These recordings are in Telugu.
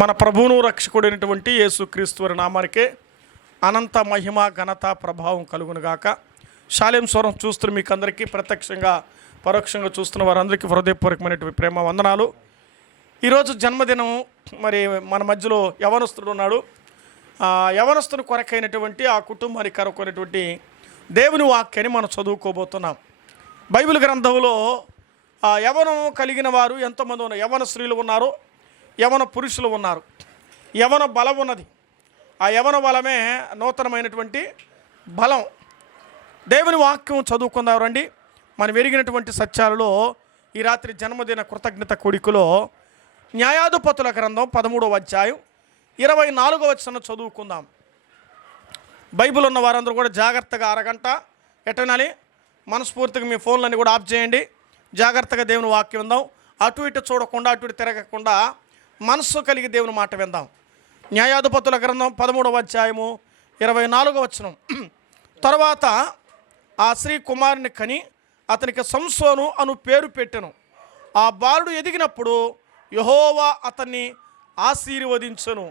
మన ప్రభువును రక్షకుడైనటువంటి యేసుక్రీస్తు వారి నామానికే అనంత మహిమ ఘనత ప్రభావం కలుగునుగాక. షాలేం స్వరం చూస్తున్న మీకు అందరికీ, ప్రత్యక్షంగా పరోక్షంగా చూస్తున్న వారందరికీ హృదయపూర్వకమైనటువంటి ప్రేమ వందనాలు. ఈరోజు జన్మదినం. మరి మన మధ్యలో యవనస్తుడు ఉన్నాడు. యవనస్తుని కొరకైనటువంటి ఆ కుటుంబానికి కొరకైనటువంటి దేవుని వాక్యాన్ని మనం చదువుకోబోతున్నాం. బైబిల్ గ్రంథంలో యవనం కలిగిన వారు ఎంతోమంది ఉన్నారు. యవన స్త్రీలు ఉన్నారు, యవన పురుషులు ఉన్నారు. యవన బలం ఉన్నది. ఆ యవన బలమే నూతనమైనటువంటి బలం. దేవుని వాక్యం చదువుకుందాం రండి. మనం వెరిగినటువంటి సత్యాలలో ఈ రాత్రి జన్మదిన కృతజ్ఞత కొడికలో న్యాయాధిపతుల గ్రంథం 13వ అధ్యాయం 24వ వచనం చదువుకుందాం. బైబిల్ ఉన్న వారందరూ కూడా జాగ్రత్తగా అరగంట ఎట్టనాలి, మనస్ఫూర్తిగా మీ ఫోన్లన్నీ కూడా ఆఫ్ చేయండి. జాగ్రత్తగా దేవుని వాక్యం విందాం. అటు ఇటు చూడకుండా, అటు ఇటు తిరగకుండా మనస్సు కలిగి దేవుని మాట విందాం. న్యాయాధిపతుల గ్రంథం 13వ అధ్యాయము 24వ వచనం. తర్వాత ఆ స్త్రీ కుమారుని కని అతనికి సంసోను అను పేరు పెట్టెను. ఆ బాలుడు ఎదిగినప్పుడు యెహోవా అతన్ని ఆశీర్వదించెను.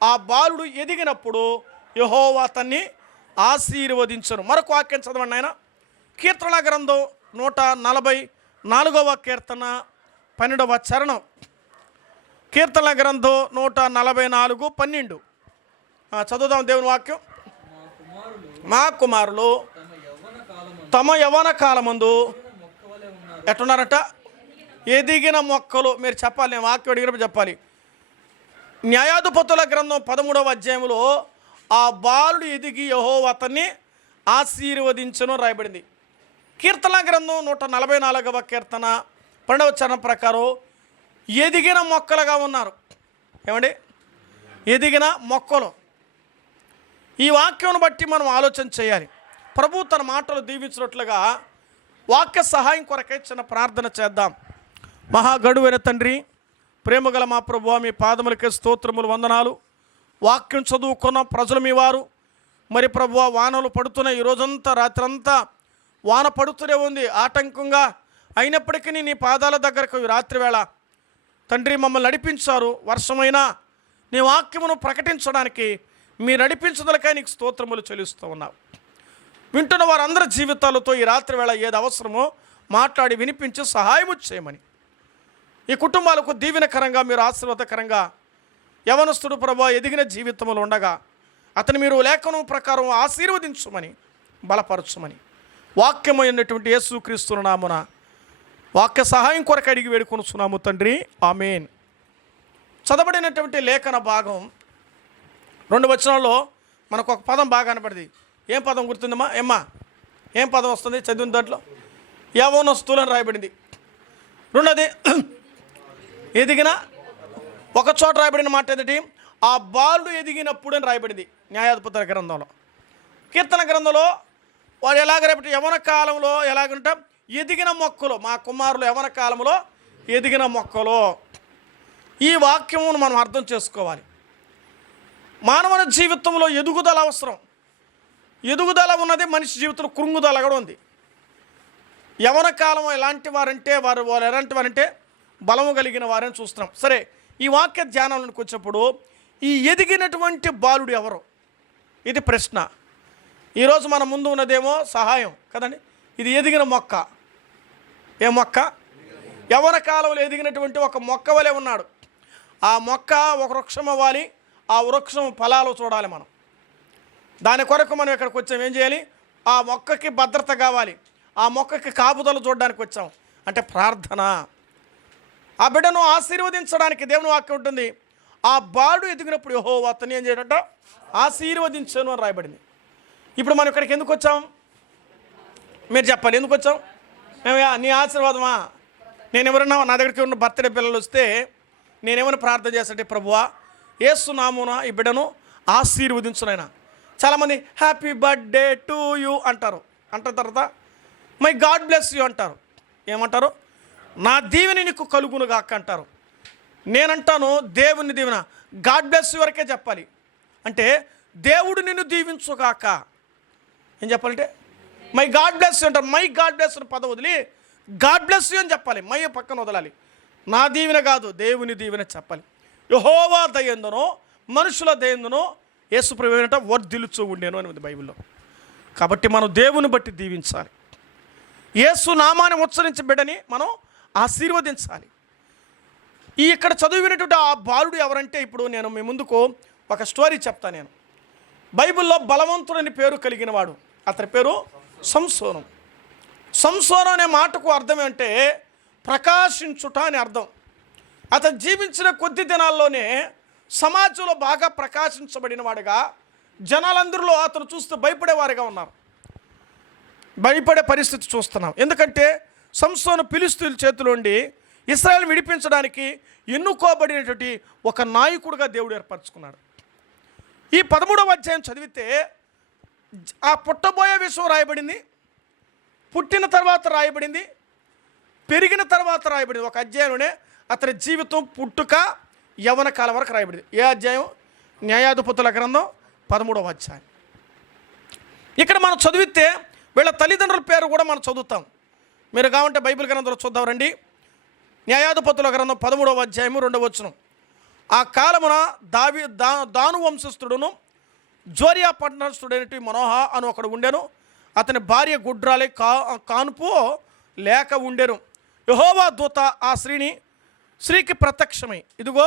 ఆ బాలుడు ఎదిగినప్పుడు యెహోవా అతన్ని ఆశీర్వదించెను. మరొక వాక్యం చదవండి ఆయన. కీర్తన గ్రంథం 144వ కీర్తన 12వ చరణం. కీర్తన గ్రంథం 144:12 చదువుదాం దేవుని వాక్యం. మా కుమారులు తమ యవ్వన కాలమందు ఎట్టున్నారట? ఎదిగిన మొక్కలు. మీరు చెప్పాలి, నేను వాక్యం అడిగినప్పుడు చెప్పాలి. న్యాయాధిపతుల గ్రంథం 13వ అధ్యాయంలో ఆ బాలుడు ఎదిగి యెహోవా అతన్ని ఆశీర్వదించును రాయబడింది. కీర్తన గ్రంథం 144వ కీర్తన 12వ చరణం ప్రకారం ఎదిగిన మొక్కలుగా ఉన్నారు. ఏమండి? ఎదిగిన మొక్కలు. ఈ వాక్యం బట్టి మనం ఆలోచన చేయాలి. ప్రభు తన మాటలు దీవించినట్లుగా వాక్య సహాయం కొరకై చిన్న ప్రార్థన చేద్దాం. మహాగడువైన తండ్రి, ప్రేమగల మా ప్రభువా, మీ పాదములకే స్తోత్రములు, వందనాలు. వాక్యం చదువుకున్న ప్రజలు మీ వారు. మరి ప్రభువా, వానలు పడుతున్నాయి. ఈరోజంతా రాత్రంతా వాన పడుతూనే ఉంది ఆటంకంగా. అయినప్పటికీ నీ పాదాల దగ్గరకు ఈ రాత్రి వేళ తండ్రి మమ్మల్ని నడిపించారు. వర్షమైనా నీ వాక్యమును ప్రకటించడానికి మీరు నడిపించదలకై నీకు స్తోత్రములు చెల్లిస్తూ ఉన్నావు. వింటున్న వారందరి జీవితాలతో ఈ రాత్రి వేళ ఏది అవసరమో మాట్లాడి వినిపించి సహాయము చేయమని, ఈ కుటుంబాలకు దీవెనకరంగా మీరు ఆశీర్వాదకరంగా యవనస్తుడు ప్రభు ఎదిగిన జీవితంలో ఉండగా అతను మీరు లేఖనం ప్రకారం ఆశీర్వదించమని, బలపరచమని వాక్యమైనటువంటి యేసుక్రీస్తు నామమున వాక్య సహాయం కొరకు అడిగి వేడుకొనుచున్నాము తండ్రి, ఆమేన్. చదవబడినటువంటి లేఖన భాగం 2 వచనాల్లో మనకు ఒక పదం బాగా కనపడింది. ఏం పదం గుర్తుందమ్మా? ఏం పదం వస్తుంది చదివిన దాంట్లో? యవనస్తులని రాయబడింది. రెండోది ఎదిగిన. ఒక చోట రాయబడిన మాట ఏంటంటే ఆ బాలుడు ఎదిగినప్పుడు అని రాయబడింది న్యాయాధిపతుల గ్రంథంలో. కీర్తన గ్రంథంలో వాడు ఎలాగ రేపటి యవన కాలంలో ఎలాగంటే ఎదిగిన మొక్కలు. మా కుమారులు యవన కాలంలో ఎదిగిన మొక్కలు. ఈ వాక్యమును మనం అర్థం చేసుకోవాలి. మానవ జీవితంలో ఎదుగుదల అవసరం. ఎదుగుదల ఉన్నది, మనిషి జీవితంలో కృంగుదల కూడా ఉంది. యవన కాలం ఎలాంటి వారంటే వాళ్ళు ఎలాంటి వారంటే బలము కలిగిన వారని చూస్తున్నాం. సరే, ఈ వాక్య ధ్యానంలోకి వచ్చినప్పుడు ఈ ఎదిగినటువంటి బాలుడు ఎవరు? ఇది ప్రశ్న. ఈరోజు మన ముందు ఉన్నదేమో సహాయం కదండి. ఇది ఎదిగిన మొక్క. ఏ మొక్క? యవన కాలంలో ఎదిగినటువంటి ఒక మొక్క వలె ఉన్నాడు. ఆ మొక్క ఒక వృక్షం అవ్వాలి. ఆ వృక్షం ఫలాలు చూడాలి. మనం దాని కొరకు మనం ఇక్కడికి వచ్చాం. ఏం చేయాలి? ఆ మొక్కకి భద్రత కావాలి. ఆ మొక్కకి కాపుదలు చూడడానికి వచ్చాం. అంటే ప్రార్థన. ఆ బిడ్డను ఆశీర్వదించడానికి దేవుని వాక్యం ఉంటుంది. ఆ బాలుడు ఎదిగినప్పుడు యెహోవా అతన్ని ఏం చేయడంట? ఆశీర్వదించాను అని రాయబడింది. ఇప్పుడు మనం ఇక్కడికి ఎందుకు వచ్చాం? మీరు చెప్పాలి, ఎందుకు వచ్చాం? మేము నీ ఆశీర్వాదమా? నేను ఎవరన్నా నా దగ్గరికి ఉన్న బర్త్డే పిల్లలు వస్తే నేనేమైనా ప్రార్థన చేస్తాంటే, ప్రభువా యేసు నామమున ఈ బిడ్డను ఆశీర్వదించునైనా. చాలామంది హ్యాపీ బర్త్డే టు యూ అంటారు. అంటారు తర్వాత మై గాడ్ బ్లెస్ యూ అంటారు. ఏమంటారు? నా దీవెని నీకు కలుగును గాక అంటారు. నేనంటాను దేవుని దీవెన గాడ్ బ్లెస్ యూ వరకే చెప్పాలి. అంటే దేవుడు నిన్ను దీవించుగాక. ఏం చెప్పాలంటే మై గాడ్ బ్లెస్ యూ అంటారు. మై గాడ్ బ్లెస్ యూ పదం వదిలి గాడ్ బ్లెస్ యూ అని చెప్పాలి. మై పక్కన వదలాలి. నా దీవెన కాదు, దేవుని దీవెన చెప్పాలి. యెహోవా దయందునో మనుషుల దయందునో యేసుప్రభువు ఏంటంటే వర్ధిల్లుచూ ఉండేను అని ఉంది బైబిల్లో. కాబట్టి మనం దేవుని బట్టి దీవించాలి. యేసు నామాన్ని ఉచ్చరించి బిడ్డని మనం ఆశీర్వదించాలి. ఈ ఇక్కడ చదివినటువంటి ఆ బాలుడు ఎవరంటే, ఇప్పుడు నేను మీ ముందుకు ఒక స్టోరీ చెప్తాను. నేను బైబిల్లో బలవంతుడని పేరు కలిగిన వాడు, అతని పేరు సంసోను. సంసోను అనే మాటకు అర్థం ఏంటంటే ప్రకాశించుట అని అర్థం. అతను జీవించిన కొద్ది దినాల్లోనే సమాజంలో బాగా ప్రకాశించబడిన వాడుగా, జనాలందరిలో అతను చూస్తూ భయపడేవారుగా ఉన్నారు. భయపడే పరిస్థితి చూస్తున్నాం. ఎందుకంటే సంసోను ఫిలిష్తీయుల చేతిలోండి ఇశ్రాయేలు విడిపించడానికి ఎన్నుకోబడినటువంటి ఒక నాయకుడిగా దేవుడు ఏర్పరచుకున్నాడు. ఈ 13వ అధ్యాయం చదివితే ఆ పుట్టబోయే విషయం రాయబడింది, పుట్టిన తర్వాత రాయబడింది, పెరిగిన తర్వాత రాయబడింది. ఒక అధ్యాయంలోనే అతని జీవితం, పుట్టుక, యవ్వన కాలం వరకు రాయబడింది. ఏ అధ్యాయం? న్యాయాధిపతుల గ్రంథం 13వ అధ్యాయం. ఇక్కడ మనం చదివితే వీళ్ళ తల్లిదండ్రుల పేరు కూడా మనం చదువుతాం. మీరు కావాలంటే బైబిల్ గ్రంథంలో చూద్దాం రండి. న్యాయాధిపతుల గ్రంథం 13వ అధ్యాయము 2వ వచనం. ఆ కాలమున దాను వంశస్థుడును జోరియా పట్టణస్థుడైనటువంటి మనోహ అని ఒకడు ఉండెను. అతని భార్య గుడ్రాలే కానుపు లేక ఉండెను. యెహోవా దూత ఆ స్త్రీకి ప్రత్యక్షమై, ఇదిగో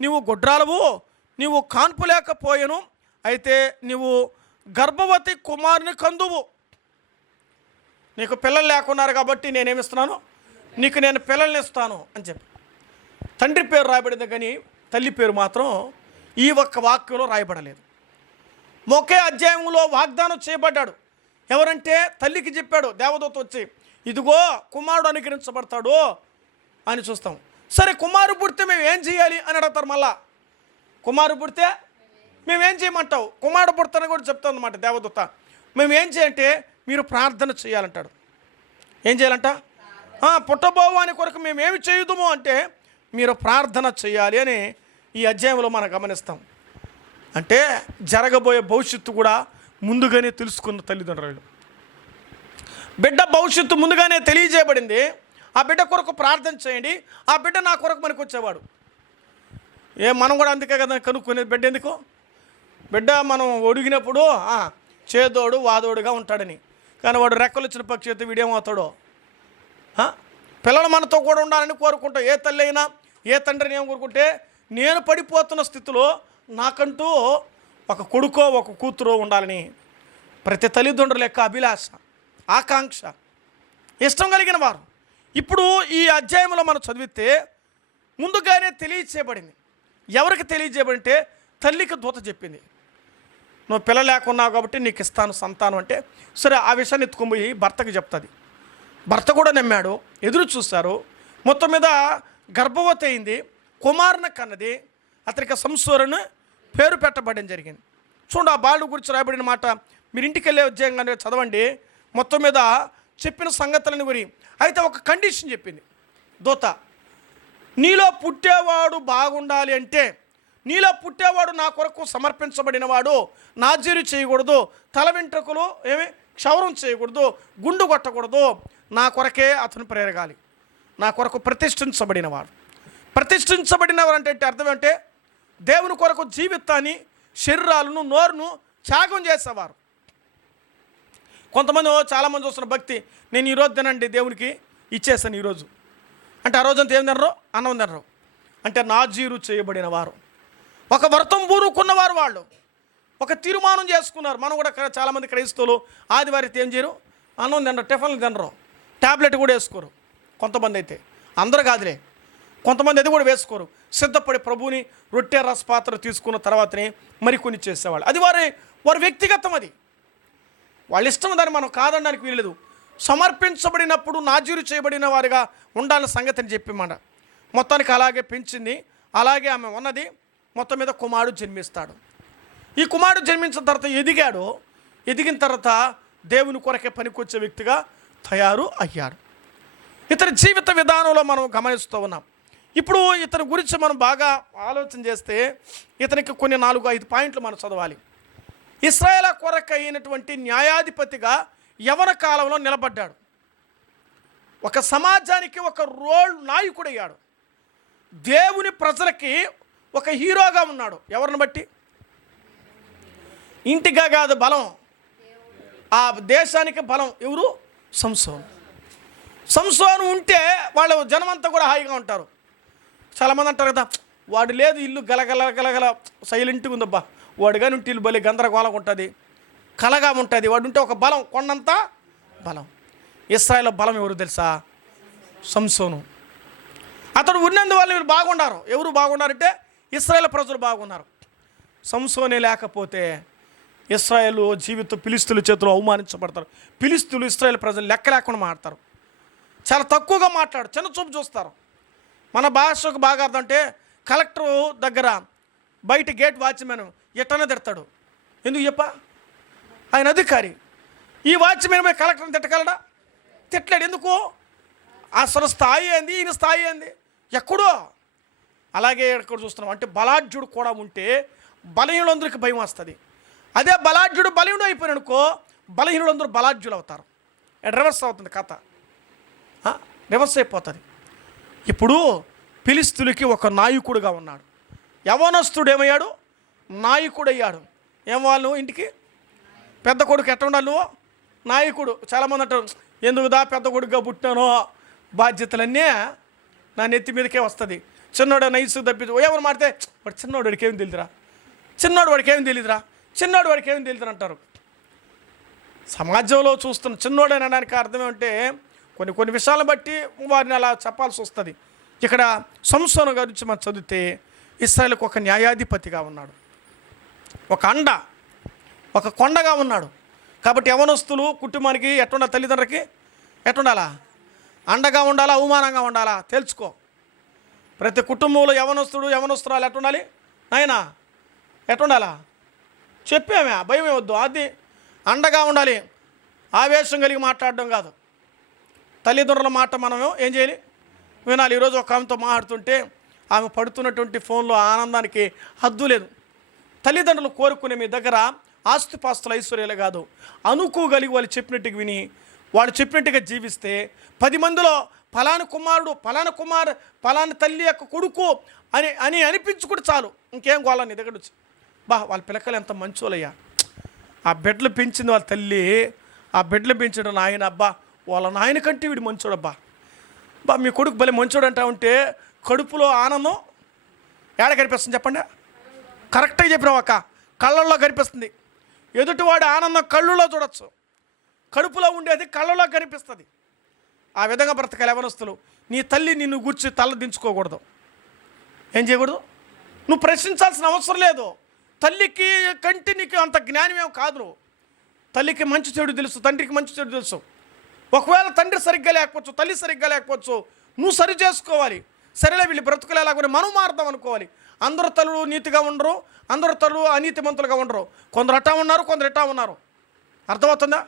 నీవు గుడ్రాలవు, నీవు కాన్పు లేకపోయాను, అయితే నీవు గర్భవతి కుమారుని కందువు. నీకు పిల్లలు లేకున్నారు కాబట్టి నేనేమిస్తున్నాను, నీకు నేను పిల్లల్ని ఇస్తాను అని చెప్పి. తండ్రి పేరు రాయబడింది కానీ తల్లి పేరు మాత్రం ఈ ఒక్క వాక్యంలో రాయబడలేదు. ఒకే అధ్యాయంలో వాగ్దానం చేయబడ్డాడు. ఎవరంటే తల్లికి చెప్పాడు దేవదూత వచ్చి, ఇదిగో కుమారుడు అనుగ్రహించబడతాడు అని చూస్తాం. సరే, కుమారుడు పుడితే మేము ఏం చేయాలి అని అడుగుతారు. మళ్ళా కుమారుడు పుడితే మేమేం చేయమంటావు? కుమారుడు పుడతానని కూడా చెప్తాం అన్నమాట దేవదూత. మేము ఏం చేయాలంటే మీరు ప్రార్థన చేయాలంటాడు. ఏం చేయాలంట? పుట్టబోవాని కొరకు మేమేమి చేయుదుము అంటే మీరు ప్రార్థన చేయాలి అని ఈ అధ్యాయంలో మనం గమనిస్తాం. అంటే జరగబోయే భవిష్యత్తు కూడా ముందుగానే తెలుసుకున్న తల్లిదండ్రులు. బిడ్డ భవిష్యత్తు ముందుగానే తెలియజేయబడింది. ఆ బిడ్డ కొరకు ప్రార్థన చేయండి, ఆ బిడ్డ నా కొరకు మనకు వచ్చేవాడు. మనం కూడా అందుకే కదా కనుక్కునేది. బిడ్డ ఎందుకు? బిడ్డ మనం ఒడిగినప్పుడు చేదోడు వాదోడుగా ఉంటాడని. కానీ వాడు రెక్కలు వచ్చిన పక్షి అయితే వీడేమవుతాడో. పిల్లలు మనతో కూడా ఉండాలని కోరుకుంటాం. ఏ తల్లి అయినా ఏ తండ్రిని ఏం కోరుకుంటే, నేను పడిపోతున్న స్థితిలో నాకంటూ ఒక కొడుకో ఒక కూతురో ఉండాలని ప్రతి తల్లిదండ్రుల యొక్క అభిలాష, ఆకాంక్ష, ఇష్టం కలిగిన వారు. ఇప్పుడు ఈ అధ్యాయంలో మనం చదివితే ముందుగానే తెలియచేయబడింది. ఎవరికి తెలియజేయబడింటే తల్లికి దూత చెప్పింది, నువ్వు పిల్ల లేకున్నావు కాబట్టి నీకు ఇస్తాను సంతానం అంటే. సరే, ఆ విషయాన్ని ఎత్తుకుపోయి భర్తకు చెప్తుంది. భర్త కూడా నమ్మాడు, ఎదురు చూశారు. మొత్తం మీద గర్భవతి అయింది, కుమారుని కన్నది. అతనికి సంసోను పేరు పెట్టబడడం జరిగింది. చూడండి, ఆ బాలుడు గురించి రాయబడిన మాట మీరు ఇంటికి వెళ్ళే ఉద్యోగంగా చదవండి. మొత్తం మీద చెప్పిన సంగతులను గురి. అయితే ఒక కండిషన్ చెప్పింది దూత, నీలో పుట్టేవాడు బాగుండాలి అంటే, నీలో పుట్టేవాడు నా కొరకు సమర్పించబడినవాడు, నాజీరు చేయకూడదు, తల వెంట్రుకలు క్షౌరం చేయకూడదు, గుండు కొట్టకూడదు, నా కొరకే అతను పెరగాలి, నా కొరకు ప్రతిష్ఠించబడినవాడు. ప్రతిష్ఠించబడినవారు అంటే అర్థం ఏంటంటే దేవుని కొరకు జీవితాన్ని, శరీరాలను, నోరును త్యాగం చేసేవారు. కొంతమంది చాలామంది చూస్తున్న భక్తి, నేను ఈరోజు తినండి దేవునికి ఇచ్చేస్తాను ఈరోజు అంటే, ఆ రోజంతా ఏం తినరు? అన్నం తినరు. అంటే నాజీరు చేయబడిన వారు, ఒక వ్రతం పూరుకున్నవారు, వాళ్ళు ఒక తీర్మానం చేసుకున్నారు. మనం కూడా చాలామంది క్రైస్తవులు ఆదివారం ఏం చేయరు? అన్నం తినరు, టిఫిన్లు తినరు, ట్యాబ్లెట్ కూడా వేసుకోరు. కొంతమంది అయితే, అందరూ కాదులే, కొంతమంది అది కూడా వేసుకోరు. సిద్ధపడి ప్రభువుని రొట్టె రసపాత్ర తీసుకున్న తర్వాతనే మరికొన్ని చేసేవాళ్ళు. అది వారి వ్యక్తిగతం, అది వాళ్ళ ఇష్టం. దాన్ని మనం కాదనడానికి వీల్లేదు. సమర్పించబడినప్పుడు నాజీరు చేయబడిన వారిగా ఉండాలని సంగతిని చెప్పిమాట. మొత్తానికి అలాగే పెంచింది, అలాగే ఆమె ఉన్నది. మొత్తం మీద కుమారుడు జన్మిస్తాడు. ఈ కుమారుడు జన్మించిన తర్వాత ఎదిగాడు. ఎదిగిన తర్వాత దేవుని కొరకే పనికొచ్చే వ్యక్తిగా తయారు అయ్యాడు. ఇతని జీవిత విధానంలో మనం గమనిస్తూ ఉన్నాం. ఇప్పుడు ఇతని గురించి మనం బాగా ఆలోచన చేస్తే ఇతనికి కొన్ని 4-5 పాయింట్లు మనం చదవాలి. ఇశ్రాయేలు కొరకు అయినటువంటి న్యాయాధిపతిగా యవన కాలంలో నిలబడ్డాడు. ఒక సమాజానికి ఒక రోల్ నాయకుడయ్యాడు. దేవుని ప్రజలకి ఒక హీరోగా ఉన్నాడు. ఎవరిని బట్టి? ఇంటిగా కాదు బలం, ఆ దేశానికి బలం ఎవరు? సంసోను. సంసోను ఉంటే వాళ్ళు జనమంతా కూడా హాయిగా ఉంటారు. చాలామంది అంటారు కదా, వాడు లేదు ఇల్లు గలగల గలగల సైలెంట్గా ఉందబ్బా, వాడు కానీ ఉంటే ఇల్లు బలి గందరగోళంగా ఉంటుంది, కలగా ఉంటుంది. వాడు ఉంటే ఒక బలం, కొండంతా బలం. ఇశ్రాయేల్ బలం ఎవరు తెలుసా? సంసోను. అతడు ఉన్నందువల్ల వీళ్ళు బాగున్నారు. ఎవరు బాగున్నారంటే ఇశ్రాయేల్ ప్రజలు బాగున్నారు. సంసోనే లేకపోతే ఇశ్రాయేల్ జీవితం ఫిలిష్తీయుల చేతిలో అవమానించబడతారు. ఫిలిష్తీయులు ఇశ్రాయేల్ ప్రజలు లెక్క లేకుండా మాట్లాడతారు, చాలా తక్కువగా మాట్లాడు, చిన్న చూపు చూస్తారు. మన భాషకు బాగా అర్థం అంటే కలెక్టర్ దగ్గర బయట గేట్ వాచ్మెన్ ఎట్టనే తిడతాడు. ఎందుకు చెప్ప? ఆయన అధికారి. ఈ వాచ్మెన్ పోయి కలెక్టర్ని తిట్టగలడా? తిట్టలేడు. ఎందుకు? అసలు స్థాయి ఏంది, ఈయన స్థాయి ఏంది, ఎక్కడో. అలాగే ఇక్కడ చూస్తున్నాం. అంటే బలాఢ్యుడు కూడా ఉంటే బలహీనులందరికీ భయం వస్తుంది. అదే బలాఢ్యుడు బలహీనుడు అయిపోయిన అనుకో, బలహీనులందరూ బలాఢ్యులు అవుతారు. రివర్స్ అవుతుంది కథ, రివర్స్ అయిపోతుంది. ఇప్పుడు ఫిలిష్తీయులకి ఒక నాయకుడుగా ఉన్నాడు. యవనస్తుడు ఏమయ్యాడు? నాయకుడు అయ్యాడు. ఏం వాళ్ళు ఇంటికి పెద్ద కొడుకు ఎట్ట ఉండాలి? నువ్వు నాయకుడు. చాలామంది అంటారు, ఎందుకుదా పెద్ద కొడుకుగా పుట్టానో, బాధ్యతలన్నీ నా నెత్తి మీదకే వస్తుంది. చిన్నోడు నైసు తప్పించు ఏమని మాడితే వాడు చిన్నోడు వాడికి ఏమి తెలియదురా, చిన్నోడు వాడికి ఏమి తెలియదురా, చిన్నోడు వాడికి ఏమి తెలియదు అంటారు. సమాజంలో చూస్తున్న చిన్నోడు అనడానికి అర్థం ఏమంటే కొన్ని విషయాలను బట్టి వారిని అలా చెప్పాల్సి వస్తుంది. ఇక్కడ సంసోను గురించి మనం చదివితే ఇశ్రాయేలుకు ఒక న్యాయాధిపతిగా ఉన్నాడు, ఒక అండ, ఒక కొండగా ఉన్నాడు. కాబట్టి యవనస్తులు కుటుంబానికి ఎట్టుండాలి? తల్లిదండ్రులకి ఎట్టుండాలా? అండగా ఉండాలా, అవమానంగా ఉండాలా? తెలుసుకో. ప్రతి కుటుంబంలో యవనస్తురాలు ఎట్టుండాలి? నాయనా ఎట్టుండాలా? చెప్పామే, భయం వద్దు. అది అండగా ఉండాలి, ఆవేశం కలిగి మాట్లాడడం కాదు. తల్లిదండ్రుల మాట మనం ఏం చేయాలి? వినాలి. ఈరోజు ఒక ఆమెతో మాట్లాడుతుంటే ఆమె పడుతున్నటువంటి ఫోన్లో ఆనందానికి హద్దు లేదు. తల్లిదండ్రులు కోరుకునే మీ దగ్గర ఆస్తిపాస్తుల ఐశ్వర్యాలు కాదు, అనుకోగలిగి వాళ్ళు చెప్పినట్టుగా విని వాళ్ళు చెప్పినట్టుగా జీవిస్తే 10 మందిలో ఫలానా కుమారుడు, ఫలానా తల్లి యొక్క కొడుకు అని అనిపించుకుంటే చాలు. ఇంకేం గోళ నీ దగ్గర వచ్చి. వాళ్ళ పిల్లకలు ఎంత మంచోళ్ళయ్యా, ఆ బిడ్డలు పెంచింది వాళ్ళ తల్లి, ఆ బిడ్డలు పెంచడం నాయన, వాళ్ళ నాయన కంటే వీడు మంచోడబ్బా, మీ కొడుకు భలే మంచోడు అంటా ఉంటే కడుపులో ఆనందం ఏడ కనిపిస్తుంది చెప్పండి? కరెక్ట్గా చెప్పినావు అక్క, కళ్ళల్లో కనిపిస్తుంది. ఎదుటివాడి ఆనందం కళ్ళులో చూడొచ్చు, కడుపులో ఉండేది కళ్ళలో కనిపిస్తుంది. ఆ విధంగా బ్రతకాలి యవనస్తులు. నీ తల్లి నిన్ను కూర్చి తల దించుకోకూడదు. ఏం చేయకూడదు? నువ్వు ప్రశ్నించాల్సిన అవసరం లేదు. తల్లికి కంటే నీకు అంత జ్ఞానం ఏం కాదు. నువ్వు తల్లికి మంచి చెడు తెలుసు, తండ్రికి మంచి చెడు తెలుసు. ఒకవేళ తండ్రి సరిగ్గా లేకపోవచ్చు, తల్లి సరిగ్గా లేకపోవచ్చు, నువ్వు సరి చేసుకోవాలి. సరేలే వీళ్ళు బ్రతుకులు ఎలాగని మనం మారుదాం అనుకోవాలి. అందరూ తల్లులు నీతిగా ఉండరు, అందరూ తల్లులు అనీతిమంతులుగా ఉండరు. కొందరు అట్టా ఉన్నారు, కొందరు ఎట్టా ఉన్నారు. అర్థమవుతుందా?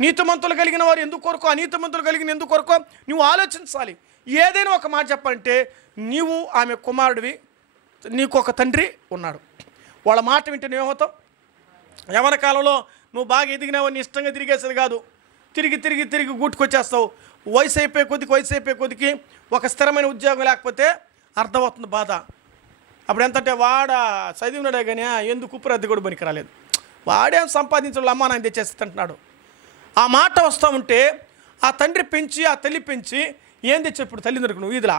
నీతిమంతులు కలిగిన వారు ఎందుకు కొరకో, అనీతిమంతులు కలిగిన ఎందుకు కొరకో నువ్వు ఆలోచించాలి. ఏదైనా ఒక మాట చెప్పాలంటే నీవు ఆమె కుమారుడివి, నీకు ఒక తండ్రి ఉన్నాడు. వాళ్ళ మాట వింటే నువ్వేమవుతావు? యవన కాలంలో నువ్వు బాగా ఎదిగినావు, నీ ఇష్టంగా తిరిగేసేది కాదు. తిరిగి గూటుకొచ్చేస్తావు. వయసు అయిపోయే కొద్దికి ఒక స్థిరమైన ఉద్యోగం లేకపోతే అర్థమవుతుంది బాధ. అప్పుడు ఎంతంటే వాడా చదివినాడే కానీ ఎందుకు ఉప్పు కూడా పనికి రాలేదు, వాడేం సంపాదించడం అమ్మ నాయన తెచ్చేస్తుంటున్నాడు. ఆ మాట వస్తూ ఉంటే ఆ తండ్రి పెంచి ఆ తల్లి పెంచి ఏం తెచ్చావు ఇప్పుడు తల్లిదండ్రులకు? నువ్వు ఇదిలా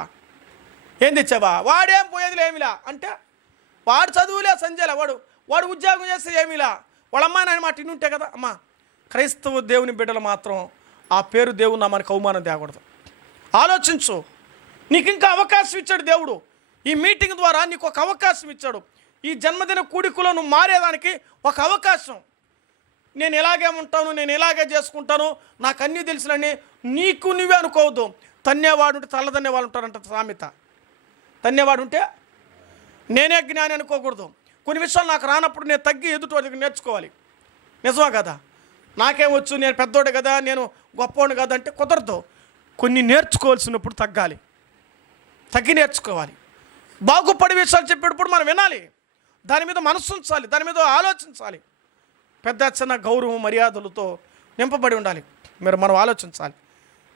ఏం తెచ్చావా? వాడేం పోయేదిలే ఏమిలా అంటే వాడు చదువులే సంజయ్లా, వాడు ఉద్యోగం చేస్తే ఏమిలా, వాళ్ళ అమ్మ నాయన మాట ఇన్ని ఉంటే కదా. అమ్మ క్రైస్తవ దేవుని బిడ్డలు మాత్రం ఆ పేరు దేవుని మనకు అవమానం తేకూడదు. ఆలోచించు. నీకు ఇంకా అవకాశం ఇచ్చాడు దేవుడు. ఈ మీటింగ్ ద్వారా నీకు ఒక అవకాశం ఇచ్చాడు. ఈ జన్మదిన కూడికలో నువ్వు మారేదానికి ఒక అవకాశం. నేను ఇలాగే ఉంటాను, నేను ఇలాగే చేసుకుంటాను, నాకు అన్నీ తెలిసినని నీకు నువ్వే అనుకోవద్దు. తన్నేవాడు ఉంటే తల్లదన్నే వాళ్ళు ఉంటారంట సామెత. తన్నేవాడు ఉంటే నేనే జ్ఞాని అనుకోకూడదు. కొన్ని విషయాలు నాకు రానప్పుడు నేను తగ్గి ఎదుటి నేర్చుకోవాలి. నిజమా కదా? నాకేమొచ్చు, నేను పెద్దోడు కదా, నేను గొప్పవాడు కదా అంటే కుదరదు. కొన్ని నేర్చుకోవాల్సినప్పుడు తగ్గి నేర్చుకోవాలి. బాగుపడే విషయాలు చెప్పేటప్పుడు మనం వినాలి, దాని మీద మనసు ఉంచాలి, దాని మీద ఆలోచించాలి. పెద్ద చిన్న గౌరవం మర్యాదలతో నింపబడి ఉండాలి. మనం ఆలోచించాలి.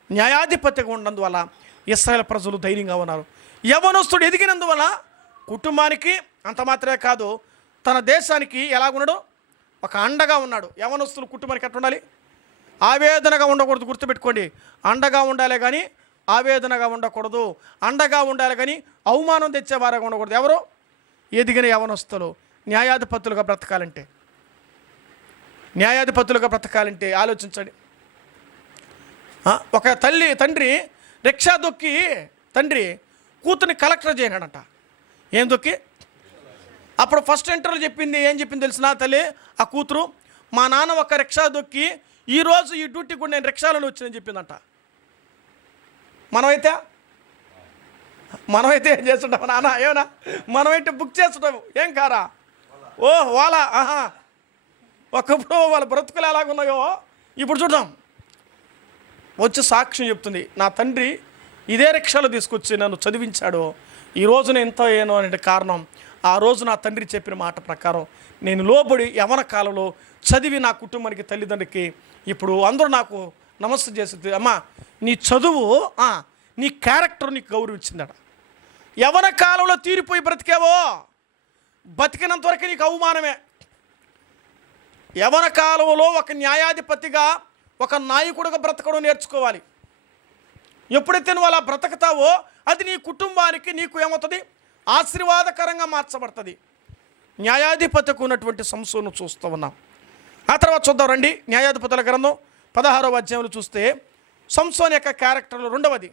న్యాయాధిపతిగా ఉన్నందువల్ల ఇశ్రాయేల్ ప్రజలు ధైర్యంగా ఉన్నారు. యవనస్తుడు ఎదిగినందువల్ల కుటుంబానికి అంత మాత్రమే కాదు, తన దేశానికి ఎలాగున్నాడు, ఒక అండగా ఉన్నాడు. యవనస్తులు కుటుంబానికి ఎట్లా ఉండాలి? ఆవేదనగా ఉండకూడదు. గుర్తుపెట్టుకోండి, అండగా ఉండాలి కానీ ఆవేదనగా ఉండకూడదు. అండగా ఉండాలి కానీ అవమానం తెచ్చేవారుగా ఉండకూడదు. ఎవరు? ఎదిగిన యవనస్తులు న్యాయాధిపతులుగా బ్రతకాలంటే, న్యాయాధిపతులుగా బ్రతకాలంటే ఆలోచించండి. ఒక తండ్రి రిక్షా దొక్కి తండ్రి కూతుర్ని కలెక్టర్ చేయనాడంట. ఏం దొక్కి? అప్పుడు ఫస్ట్ ఇంటర్వ్యూలో చెప్పింది, ఏం చెప్పింది తెలిసిన తల్లి ఆ కూతురు, మా నాన్న ఒక రిక్షా దొక్కి ఈరోజు ఈ డ్యూటీ కూడా నేను రిక్షాలోనే వచ్చిందని చెప్పిందంట. మనమైతే ఏం చేస్తుంటాము నాన్న? ఏమన్నా మనమైతే బుక్ చేస్తుంటాము, ఏం కారా? వాళ్ళ ఒకప్పుడు వాళ్ళ బ్రతుకులు ఎలాగున్నాయో ఇప్పుడు చూద్దాం. వచ్చి సాక్ష్యం చెప్తుంది, నా తండ్రి ఇదే రిక్షాలో తీసుకొచ్చి నన్ను చదివించాడు, ఈరోజు నేను ఇంత ఏను అనే కారణం ఆ రోజు నా తండ్రి చెప్పిన మాట ప్రకారం నేను లోబడి యవన కాలంలో చదివి నా కుటుంబానికి, తల్లిదండ్రికి ఇప్పుడు అందరూ నాకు నమస్తే చేస్తుంది. అమ్మా నీ చదువు నీ క్యారెక్టర్ నీకు గౌరవించిందట. యవన కాలంలో తీరిపోయి బ్రతికేవో బతికినంత వరకు నీకు అవమానమే. యవన కాలంలో ఒక న్యాయాధిపతిగా, ఒక నాయకుడిగా బ్రతకడం నేర్చుకోవాలి. ఎప్పుడైతే నువ్వు అలా బ్రతకతావో అది నీ కుటుంబానికి, నీకు ఏమవుతుంది? ఆశీర్వాదకరంగా మార్చబడుతుంది. న్యాయాధిపతికి ఉన్నటువంటి సంసోను చూస్తూ ఉన్నాం. ఆ తర్వాత చూద్దాం రండి, న్యాయాధిపతుల గ్రంథం 16వ అధ్యాయంలో చూస్తే సంసోను యొక్క క్యారెక్టర్లు 2వది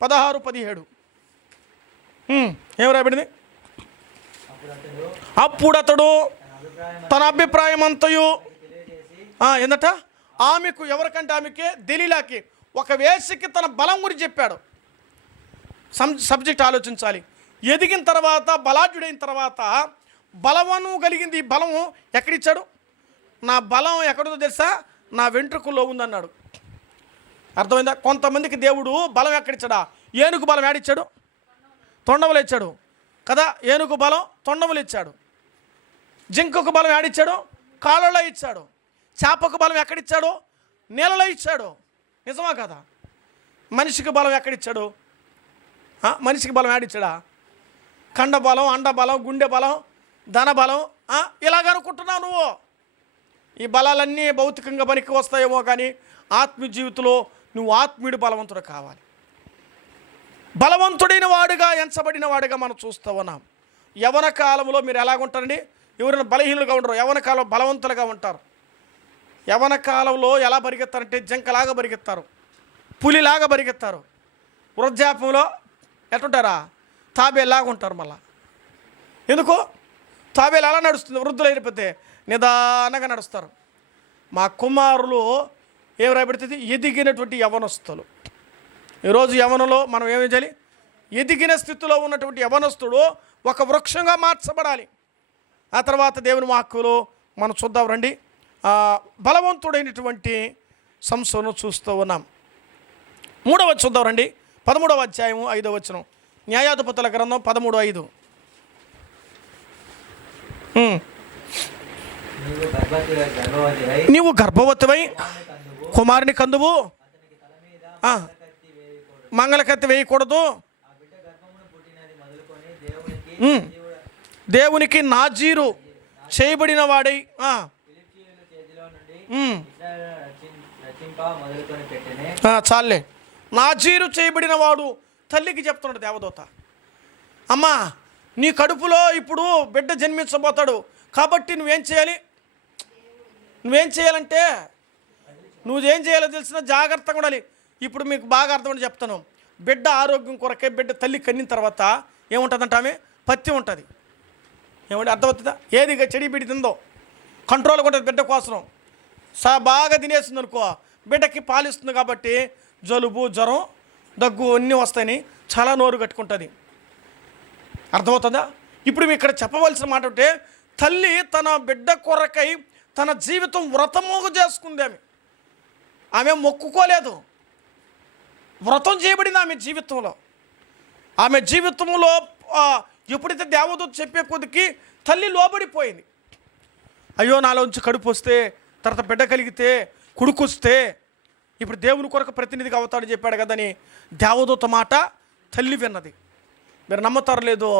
16-17 ఏం రాబడింది? అప్పుడు అతడు తన అభిప్రాయం అంతయు ఏందట ఆమెకు, ఎవరికంటే ఆమెకే, దెలీలాకి, ఒక వేశ్యకి తన బలం గురించి చెప్పాడు. సబ్జెక్ట్ ఆలోచించాలి. ఎదిగిన తర్వాత, బలాఢ్యుడైన తర్వాత బలమును కలిగింది. ఈ బలము ఎక్కడిచ్చాడు? నా బలం ఎక్కడుందో తెలుసా? నా వెంట్రుకల్లో ఉందన్నాడు. అర్థమైందా? కొంతమందికి దేవుడు బలం ఎక్కడిచ్చాడా? ఏనుగు బలం ఏడిచ్చాడు? తొండములు ఇచ్చాడు కదా. ఏనుగు బలం తొండములు ఇచ్చాడు. జింకకు బలం ఏడిచ్చాడు? కాళ్ళలో ఇచ్చాడు. చేపకు బలం ఎక్కడిచ్చాడు? నీళ్ళలో ఇచ్చాడు. నిజమా కదా? మనిషికి బలం ఎక్కడిచ్చాడు? మనిషికి బలం ఏడిచ్చాడా? కండ బలం, అండ బలం, గుండె బలం, ధన బలం. ఇలాగనుకుంటున్నావు నువ్వు. ఈ బలాలన్నీ భౌతికంగా పనికి వస్తాయేమో కానీ ఆత్మీయ జీవితంలో నువ్వు ఆత్మీయుడు బలవంతుడు కావాలి. బలవంతుడైన వాడుగా, ఎంచబడిన వాడుగా మనం చూస్తూ ఉన్నాం. యవన కాలంలో మీరు ఎలాగుంటారండి? ఎవరైనా బలహీనులుగా ఉండరు, యవన కాలం బలవంతులుగా ఉంటారు. యవన కాలంలో ఎలా పరిగెత్తారంటే జింకలాగా పరిగెత్తారు, పులిలాగా పరిగెత్తారు. వృద్ధాప్యంలో ఎట్లుంటారా? తాబేలాగా ఉంటారు. మళ్ళా ఎందుకు? తాబేలు అలా నడుస్తుంది, వృద్ధులు అయిపోతే నిదానంగా నడుస్తారు. మా కుమారులు ఏం రాబడుతుంది? ఎదిగినటువంటి యవనస్తులు. ఈరోజు యవనలో మనం ఏమి చేయాలి? ఎదిగిన స్థితిలో ఉన్నటువంటి యవనస్తుడు ఒక వృక్షంగా మార్చబడాలి. ఆ తర్వాత దేవుని వాక్కులో మనం చూద్దాం రండి. బలవంతుడైనటువంటి సంసోను చూస్తూ ఉన్నాం. 3వ చూద్దాం రండి, 13వ అధ్యాయము 5వ వచనం. న్యాయాధిపతుల గ్రంథం 13:5. నీవు గర్భవతివై కుమారుని కందువు, మంగళకత్తి వేయకూడదు, దేవునికి నాజీరు చేయబడిన వాడై. చాలే, నాజీరు చేయబడిన వాడు. తల్లికి చెప్తున్నాడు దేవదూత, అమ్మా నీ కడుపులో ఇప్పుడు బిడ్డ జన్మించబోతాడు కాబట్టి నువ్వేం చేయాలి? నువ్వేం చేయాలంటే నువ్వేం చేయాలో తెలిసిన జాగ్రత్తగా ఉండాలి. ఇప్పుడు మీకు బాగా అర్థమని చెప్తాను. బిడ్డ ఆరోగ్యం కొరకే బిడ్డ తల్లి కన్నిన తర్వాత ఏముంటుందంట? ఆమె పత్తి ఉంటుంది. ఏమంటే అర్థమవుతుందా? ఏదిగా చెడి బిడ్డ తిందో కంట్రోల్గా ఉంటుంది బిడ్డ కోసం. బాగా తినేస్తుంది అనుకో, బిడ్డకి పాలిస్తుంది కాబట్టి జలుబు, జ్వరం, దగ్గు అన్నీ వస్తాయని చాలా నోరు కట్టుకుంటుంది. అర్థమవుతుందా? ఇప్పుడు మీ ఇక్కడ చెప్పవలసిన మాట అంటే తల్లి తన బిడ్డ కొరకై తన జీవితం వ్రతమోగ చేసుకుంది. ఆమె మొక్కుకోలేదు, వ్రతం చేయబడింది ఆమె జీవితంలో. ఆమె జీవితంలో ఎప్పుడైతే దేవదూత చెప్పే కొద్దికి తల్లి లోబడిపోయింది. అయ్యో నాలోంచి కడుపు వస్తే, తర్వాత బిడ్డ కలిగితే, కొడుకు వస్తే ఇప్పుడు దేవుని కొరకు ప్రతినిధిగా అవుతాడని చెప్పాడు కదని దేవదూత మాట తల్లి విన్నది. మీరు నమ్ముతారు లేదో,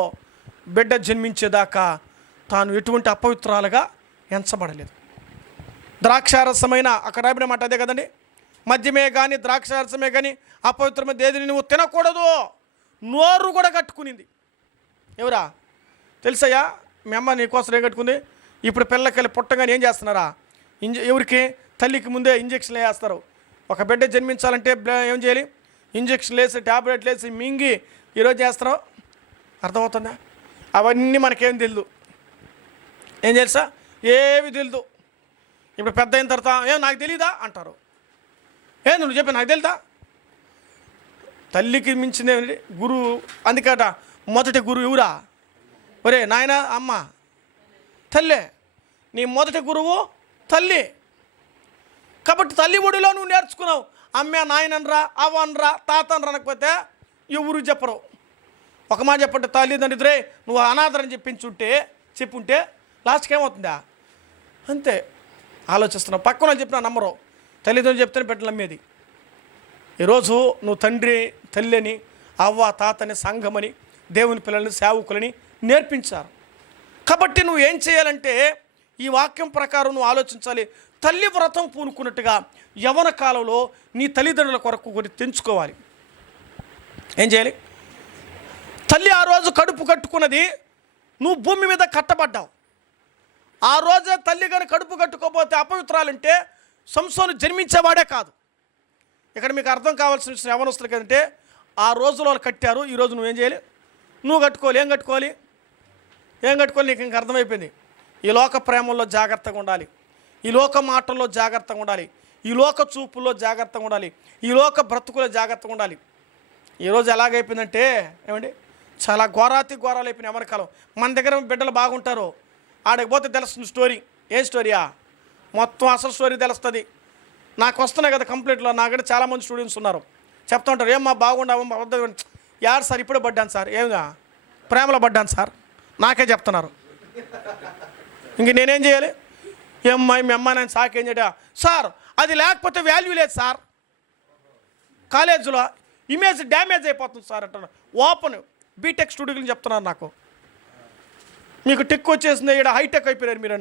బిడ్డ జన్మించేదాకా తాను ఎటువంటి అపవిత్రాలుగా ఎంచబడలేదు. ద్రాక్షారసమైన, అక్కడ రాబడిన మాట అదే కదండి, మద్యమే కానీ ద్రాక్షారసమే కానీ అపవిత్రమైన దేనిని నువ్వు తినకూడదు, నోరు కూడా కట్టుకునింది. ఎవరా తెలుసయ్యా? మీ అమ్మ నీకోసం ఏం కట్టుకుంది? ఇప్పుడు పిల్లకెళ్ళి పుట్టగానే ఏం చేస్తున్నారా? ఎవరికి? తల్లికి ముందే ఇంజక్షన్లు వేస్తారు. ఒక బిడ్డ జన్మించాలంటే ఏం చేయాలి? ఇంజక్షన్లు వేసి ట్యాబ్లెట్లు వేసి మింగి ఈరోజు చేస్తున్నావు. అర్థమవుతుందా? అవన్నీ మనకేం తెలియదు. ఏం తెలుసా? ఏమి తెలియదు. ఇప్పుడు పెద్ద అయిన తర్వాత ఏం నాకు తెలీదా అంటారు. నువ్వు చెప్పి నాకు తెలీదా? తల్లికి మించిన గురువు. అందుకట మొదటి గురువు ఎవరా? ఒరే నాయన, అమ్మ, తల్లే. నీ మొదటి గురువు తల్లి. కాబట్టి తల్లి ఒడిలో నువ్వు నేర్చుకున్నావు. అమ్మే నాయననరా, అవ్వనరా, తాతనరా అనకపోతే ఎవరు చెప్పరు. ఒక మాట చెప్పంటే తల్లిదండ్రులే నువ్వు అనాథరని చెప్పుంటే లాస్ట్కి ఏమవుతుందా? అంతే ఆలోచిస్తున్నావు. పక్కన వాళ్ళు చెప్పినా నమ్మరు. తల్లిదండ్రులు చెప్తేనే బిడ్డలు నమ్మేది. ఈరోజు నువ్వు తండ్రి, తల్లి అని, అవ్వ, తాతని, సంఘమని, దేవుని పిల్లల్ని, సేవకులని నేర్పించారు. కాబట్టి నువ్వు ఏం చేయాలంటే ఈ వాక్యం ప్రకారం నువ్వు ఆలోచించాలి. తల్లి వ్రతం పూనుకున్నట్టుగా యవ్వన కాలంలో నీ తల్లిదండ్రుల కొరకు కొన్ని తెంచుకోవాలి. ఏం చేయాలి? తల్లి ఆ రోజు కడుపు కట్టుకున్నది, నువ్వు భూమి మీద కట్టబడ్డావు. ఆ రోజే తల్లి గారు కడుపు కట్టుకోకపోతే అపవిత్రాలంటే సంసోను జన్మించేవాడే కాదు. ఇక్కడ మీకు అర్థం కావాల్సిన విషయం యవ్వనస్తులకి అంటే, ఆ రోజులో వాళ్ళు కట్టారు, ఈరోజు నువ్వేం చేయాలి? నువ్వు కట్టుకోవాలి. ఏం కట్టుకోవాలి? నీకు ఇంక అర్థమైపోయింది. ఈ లోక ప్రేమల్లో జాగ్రత్తగా ఉండాలి, ఈ లోక మాటల్లో జాగ్రత్తగా ఉండాలి, ఈ లోక చూపుల్లో జాగ్రత్తగా ఉండాలి, ఈ లోక బ్రతుకులో జాగ్రత్తగా ఉండాలి. ఈరోజు ఎలాగైపోయిందంటే ఏమండి, చాలా ఘోరాతి ఘోరాలు అయిపోయినాయి అమెరికాలో. మన దగ్గర బిడ్డలు బాగుంటారు, ఆడకి పోతే తెలుస్తుంది స్టోరీ. ఏం స్టోరీయా? మొత్తం అసలు స్టోరీ తెలుస్తుంది. నాకు వస్తున్నాయి కదా కంప్లీట్లో. నాకంటే చాలామంది స్టూడెంట్స్ ఉన్నారు, చెప్తా ఉంటారు, ఏమ్మా బాగుండవమ్మా, అబద్ధం. యారు సార్ ఇప్పుడే పడ్డాను సార్, ఏమిగా ప్రేమలో పడ్డాను సార్, నాకే చెప్తున్నారు. ఇంక నేనేం చేయాలి? ఏమ్మాయి మీ అమ్మ నేను సాకేం చేయడా సార్? అది లేకపోతే వాల్యూ లేదు సార్, కాలేజీలో ఇమేజ్ డ్యామేజ్ అయిపోతుంది సార్ అంటున్నారు. ఓపెన్ బీటెక్ స్టూడెంట్లు చెప్తున్నారు నాకు. మీకు టెక్ వచ్చేసింది, ఇక్కడ హైటెక్ అయిపోయారు మీరు.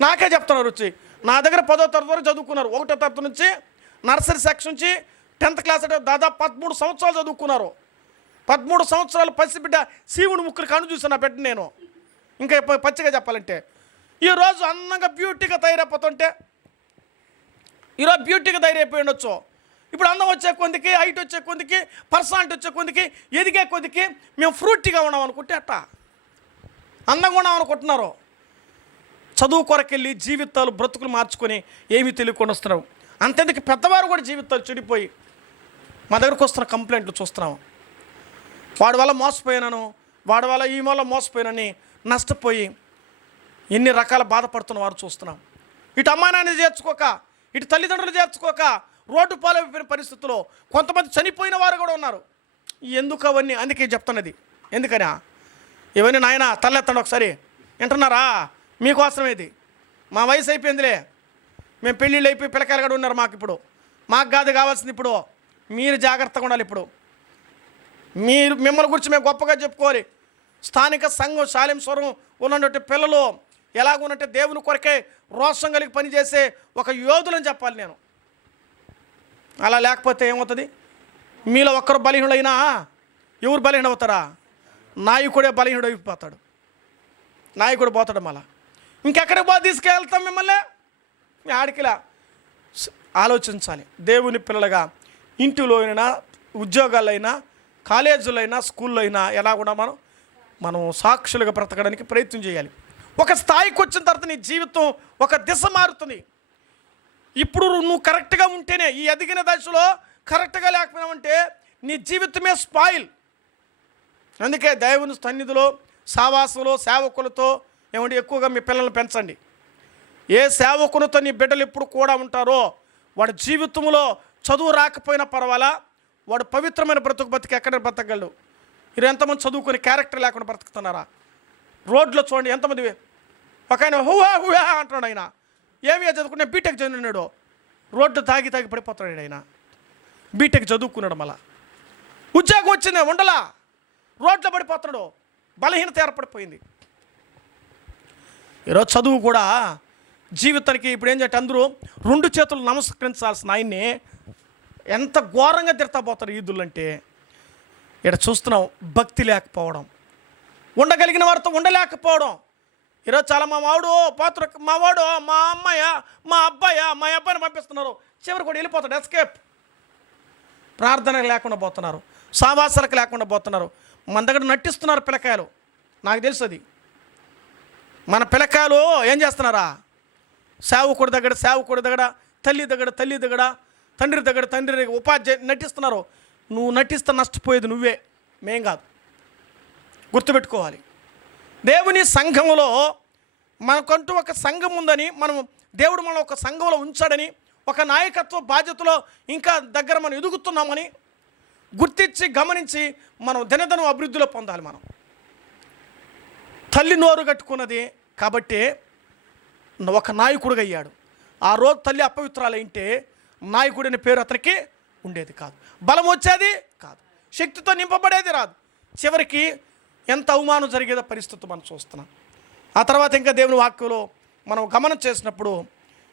నాకే చెప్తున్నారు వచ్చి. నా దగ్గర 10వ తరగతి వరకు చదువుకున్నారు. 1వ తరగతి నుంచి నర్సరీ సెక్షన్ నుంచి 10th క్లాస్ అంటే దాదాపు 13 సంవత్సరాలు చదువుకున్నారు. 13 సంవత్సరాలు పసిబిడ్డ శివుని ముక్కులు కను చూసాను నా బిడ్డ నేను. ఇంకా పచ్చిగా చెప్పాలంటే ఈరోజు అందంగా బ్యూటీగా తయారైపోతుంటే, ఈరోజు బ్యూటీగా తయారైపోయి ఉండొచ్చు. ఇప్పుడు అందం వచ్చే కొద్దికి, హైట్ వచ్చే కొద్దికి, పర్సనాలిటీ వచ్చే కొద్దికి, ఎదిగే కొద్దికి మేము ఫ్రూటీగా ఉన్నాం అనుకుంటే అట్టా అందంగా ఉన్నాం అనుకుంటున్నారు. చదువు కొరకెళ్ళి జీవితాలు బ్రతుకులు మార్చుకొని ఏమీ తెలియకుండా వస్తున్నారు. అంతేందుకు పెద్దవారు కూడా జీవితాలు చెడిపోయి మా దగ్గరకు వస్తున్న కంప్లైంట్లు చూస్తున్నాము. వాడి వల్ల మోసపోయాను, వాడి వల్ల ఈ వల్ల మోసపోయానని నష్టపోయి ఎన్ని రకాల బాధపడుతున్న వారు చూస్తున్నాం. ఇటు అమ్మా నాన్న చేర్చుకోక, ఇటు తల్లిదండ్రులు చేర్చుకోక రోడ్డు పాలైపోయిన పరిస్థితుల్లో కొంతమంది చనిపోయిన వారు కూడా ఉన్నారు. ఎందుకు అవన్నీ? అందుకే చెప్తున్నది. ఎందుకనా ఇవన్నీ? నాయన తల్లెత్తండి ఒకసారి, వింటున్నారా? మీకోసమేది. మా వయసు అయిపోయిందిలే, మేము పెళ్ళిళ్ళు అయిపోయి పిల్లకాయలు కూడా ఉన్నారు మాకు. ఇప్పుడు మాకు కాదు కావాల్సింది. ఇప్పుడు మీరు జాగ్రత్తగా ఉండాలి. ఇప్పుడు మిమ్మల్ని గురించి మేము గొప్పగా చెప్పుకోవాలి. స్థానిక సంఘం శాలింస్వరం ఉన్నటువంటి పిల్లలు ఎలాగున్నట్టే దేవుని కొరకే రోషం కలిగి పనిచేసే ఒక యోధులని చెప్పాలి నేను. అలా లేకపోతే ఏమవుతుంది? మీలో ఒక్కరు బలహీనుడైనా ఎవరు బలహీన అవుతారా? నాయకుడే బలహీనుడు అయిపోతాడు. నాయకుడు పోతాడు. మళ్ళా ఇంకెక్కడికి పోతే తీసుకెళ్తాం మిమ్మల్ని? మీ ఆడికిలా ఆలోచించాలి. దేవుని పిల్లలుగా ఇంటిలో అయినా, ఉద్యోగాలైనా, కాలేజీలైనా, స్కూల్లో అయినా ఎలా కూడా మనం సాక్షులుగా బ్రతకడానికి ప్రయత్నం చేయాలి. ఒక స్థాయికి వచ్చిన తర్వాత నీ జీవితం ఒక దిశ మారుతుంది. ఇప్పుడు నువ్వు కరెక్ట్గా ఉంటేనే, ఈ ఎదిగిన దశలో కరెక్ట్గా లేకపోయినావంటే నీ జీవితమే స్పాయిల్. అందుకే దేవుని సన్నిధిలో, సావాసంలో, సేవకులతో ఏమంటే ఎక్కువగా మీ పిల్లల్ని పెంచండి. ఏ సేవకునితో నీ బిడ్డలు ఎప్పుడు కూడా ఉంటారో వాడి జీవితంలో చదువు రాకపోయినా పర్వాలా, వాడు పవిత్రమైన బతికి ఎక్కడ బ్రతకగలడు? మీరు ఎంతమంది చదువుకొని క్యారెక్టర్ లేకుండా బ్రతుకుతున్నారా? రోడ్లో చూడండి ఎంతమంది. ఒక ఆయన హువా హువా అంటున్నాడు. ఆయన ఏమి చదువుకున్నా? బీటెక్ చదివినాడు. రోడ్డు తాగి పడిపోతున్నాడు. ఆయన బీటెక్ చదువుకున్నాడు, మళ్ళా ఉద్యోగం వచ్చింది ఉండలా, రోడ్లో పడిపోతున్నాడు. బలహీనత ఏర్పడిపోయింది. ఈరోజు చదువు కూడా జీవితానికి ఇప్పుడు ఏం చేయంటే అందరూ 2 చేతులు నమస్కరించాల్సిన ఆయన్ని ఎంత ఘోరంగా తిడతాపోతారు ఈదులంటే. ఇక్కడ చూస్తున్నాం భక్తి లేకపోవడం, ఉండగలిగిన వారితో ఉండలేకపోవడం. ఈరోజు చాలా మా వాడు పాత్ర, మా వాడు, మా అమ్మాయ, మా అబ్బాయిని పంపిస్తున్నారు, చివరి కూడా వెళ్ళిపోతాడు, ఎస్కేప్. ప్రార్థన లేకుండా పోతున్నారు, సావాసాలకు లేకుండా పోతున్నారు. మన దగ్గర నటిస్తున్నారు పిల్లకాయలు, నాకు తెలుసు అది. మన పిల్లకాయలు ఏం చేస్తున్నారా, సేవకుడి దగ్గర తల్లి దగ్గర తండ్రి దగ్గర ఉపాధ్యాయ నటిస్తున్నారు. నువ్వు నటిస్తే నష్టపోయేది నువ్వే, మేం కాదు. గుర్తుపెట్టుకోవాలి. దేవుని సంఘంలో మనకంటూ ఒక సంఘం ఉందని, మనం దేవుడు మనం ఒక సంఘంలో ఉంచాడని, ఒక నాయకత్వ బాధ్యతలో ఇంకా దగ్గర మనం ఎదుగుతున్నామని గుర్తించి గమనించి మనం దినదినం అభివృద్ధిలో పొందాలి. మనం తల్లి నోరు కట్టుకున్నది కాబట్టి ఒక నాయకుడిగా అయ్యాడు. ఆ రోజు తల్లి అపవిత్రాలైంటే నాయకుడిని పేరు అతనికి ఉండేది కాదు, బలం వచ్చేది కాదు, శక్తితో నింపబడేది రాదు. చివరికి ఎంత అవమానం జరిగేదో పరిస్థితి మనం చూస్తున్నాం. ఆ తర్వాత ఇంకా దేవుని వాక్యంలో మనం గమనం చేసినప్పుడు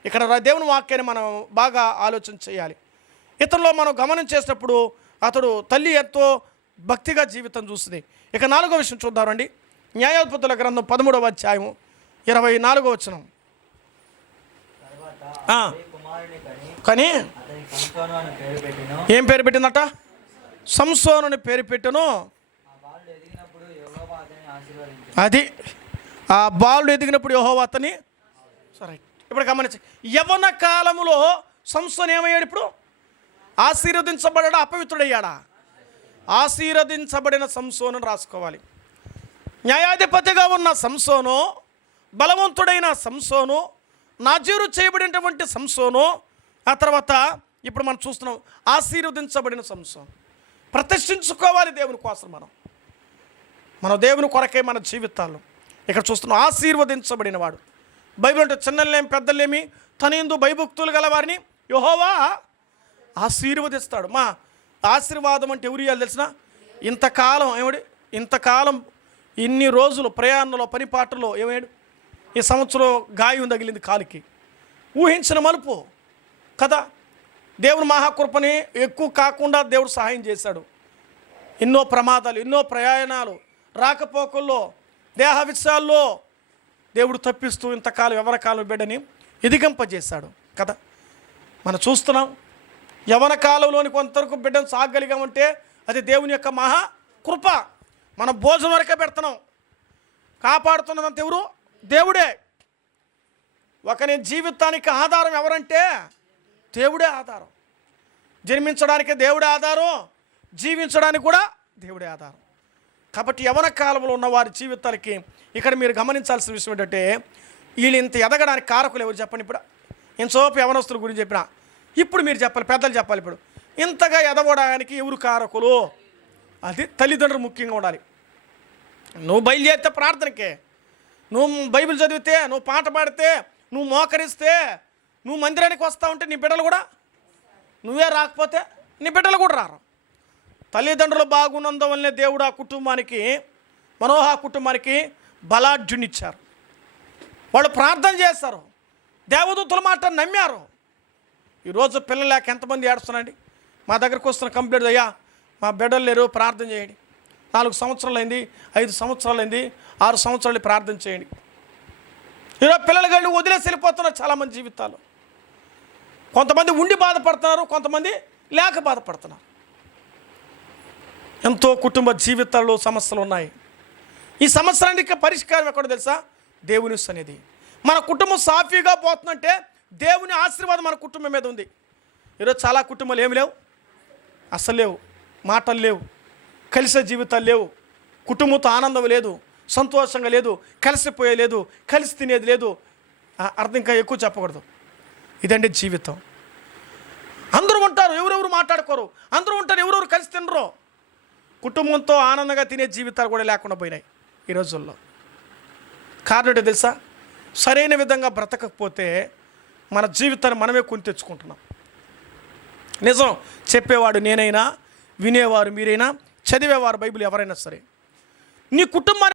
ఇక్కడ దేవుని వాక్యాన్ని మనం బాగా ఆలోచన చేయాలి. ఇతనిలో మనం గమనం చేసినప్పుడు అతడు తల్లి ఎంతో భక్తిగా జీవితం చూస్తుంది. ఇక 4వ విషయం చూద్దామండి. న్యాయాధిపతుల గ్రంథం 13వ అధ్యాయము 24వ వచనం. కానీ ఏం పేరు పెట్టిందట? సంసోనుని పేరు పెట్టెను. అది ఆ బాలుడు ఎదిగినప్పుడు యెహోవా అతన్ని, సరే ఇప్పుడు గమనించి, యవ్వన కాలములో సంసోను ఏమయ్యాడు? ఇప్పుడు ఆశీర్వదించబడ్డా అపవిత్రుడయ్యాడా? ఆశీర్వదించబడిన సంసోను రాసుకోవాలి. న్యాయాధిపతిగా ఉన్న సంసోను, బలవంతుడైన సంసోను, నాజీరు చేయబడినటువంటి సంసోను, ఆ తర్వాత ఇప్పుడు మనం చూస్తున్నాం ఆశీర్వదించబడిన సంసోను. ప్రతిష్ఠించుకోవాలి దేవుని కోసం. మన దేవుని కొరకే మన జీవితాల్లో ఇక్కడ చూస్తున్నాం ఆశీర్వదించబడిన వాడు. బైబిల్ అంటే చిన్నలేమి పెద్దలేమి తన యందు భయభక్తులు గల వారిని యెహోవా ఆశీర్వదిస్తాడు. మా ఆశీర్వాదం అంటే ఎవరు ఇవ్వాలి తెలిసిన? ఇంతకాలం ఇన్ని రోజులు ప్రయాణంలో పనిపాటలో ఏమయ్యాడు? ఈ సంవత్సరం గాయం తగిలింది కాలికి, ఊహించిన మలుపు కదా. దేవుని మహాకృపని ఎక్కువ కాకుండా దేవుడు సహాయం చేశాడు. ఎన్నో ప్రమాదాలు, ఎన్నో ప్రయాణాలు, రాకపోకల్లో, దేహ విషయాల్లో దేవుడు తప్పిస్తూ ఇంతకాలం యవ్వన కాలం బిడ్డని ఎదిగింపజేశాడు కదా. మనం చూస్తున్నాం యవ్వన కాలంలోని కొంతవరకు బిడ్డను సాగలిగామంటే అది దేవుని యొక్క మహా కృప. మనం భోజనం వరకే పెడుతున్నాం, కాపాడుతున్నదంత ఎవరు? దేవుడే. ఒకని జీవితానికి ఆధారం ఎవరంటే దేవుడే ఆధారం. జన్మించడానికి దేవుడే ఆధారం, జీవించడానికి కూడా దేవుడే ఆధారం. కాబట్టి యవ్వన కాలంలో ఉన్న వారి జీవితాలకి ఇక్కడ మీరు గమనించాల్సిన విషయం ఏంటంటే, వీళ్ళు ఇంత ఎదగడానికి కారకులు ఎవరు చెప్పండి? ఇప్పుడు ఇంతసేపు యవనస్తుల గురించి చెప్పిన, ఇప్పుడు మీరు చెప్పాలి, పెద్దలు చెప్పాలి. ఇప్పుడు ఇంతగా ఎదగడానికి ఎవరు కారకులు? అది తల్లిదండ్రులు ముఖ్యంగా ఉండాలి. నువ్వు బయలుదేరితే ప్రార్థనకే, నువ్వు బైబిల్ చదివితే, నువ్వు పాట పాడితే, నువ్వు మోకరిస్తే, నువ్వు మందిరానికి వస్తూ ఉంటే నీ బిడ్డలు కూడా, నువ్వే రాకపోతే నీ బిడ్డలు కూడా రారు. తల్లిదండ్రులు బాగున్నందు వల్లనే దేవుడు ఆ కుటుంబానికి, మనోహా కుటుంబానికి బలాఢ్యునిచ్చారు. వాళ్ళు ప్రార్థన చేస్తారు, దేవదూతల మాట నమ్మారు. ఈరోజు పిల్లలు లేక ఎంతమంది ఏడుస్తున్నాండి. మా దగ్గరకు వస్తున్న కంప్లీట్, అయ్యా మా బిడ్డలు లేరు, ప్రార్థన చేయండి. 4 సంవత్సరాలు అయింది, 5 సంవత్సరాలు అయింది, 6 సంవత్సరాలు ప్రార్థన చేయండి. ఈరోజు పిల్లలు కానీ వదిలేసి వెళ్ళిపోతున్నారు చాలామంది జీవితాలు. కొంతమంది ఉండి బాధపడుతున్నారు, కొంతమంది లేక బాధపడుతున్నారు. ఎంతో కుటుంబ జీవితాల్లో సమస్యలు ఉన్నాయి. ఈ సమస్యలన్నిటికీ పరిష్కారం ఎక్కడో తెలుసా? దేవుని సన్నిధి. మన కుటుంబం సాఫీగా పోతుందంటే దేవుని ఆశీర్వాదం మన కుటుంబం మీద ఉంది. ఈరోజు చాలా కుటుంబాలు ఏమి లేవు, అసలు లేవు, మాటలు లేవు, కలిసే జీవితాలు లేవు, కుటుంబంతో ఆనందం లేదు, సంతోషంగా లేదు, కలిసిపోయే లేదు, కలిసి తినేది లేదు. అర్థం ఇంకా ఎక్కువ చెప్పకూడదు. ఇదండి జీవితం. అందరూ ఉంటారు, ఎవరెవరు మాట్లాడుకోరు, అందరూ ఉంటారు, ఎవరెవరు కలిసి తినరు. కుటుంబంతో ఆనందంగా తినే జీవితాలు కూడా లేకుండా పోయినాయి ఈ రోజుల్లో. కారణం ఏంటో తెలుసా? సరైన విధంగా బ్రతకకపోతే మన జీవితాన్ని మనమే కొని తెచ్చుకుంటున్నాం. నిజం చెప్పేవాడు నేనైనా, వినేవారు మీరైనా, చదివేవారు బైబిల్ ఎవరైనా సరే, నీ కుటుంబాన్ని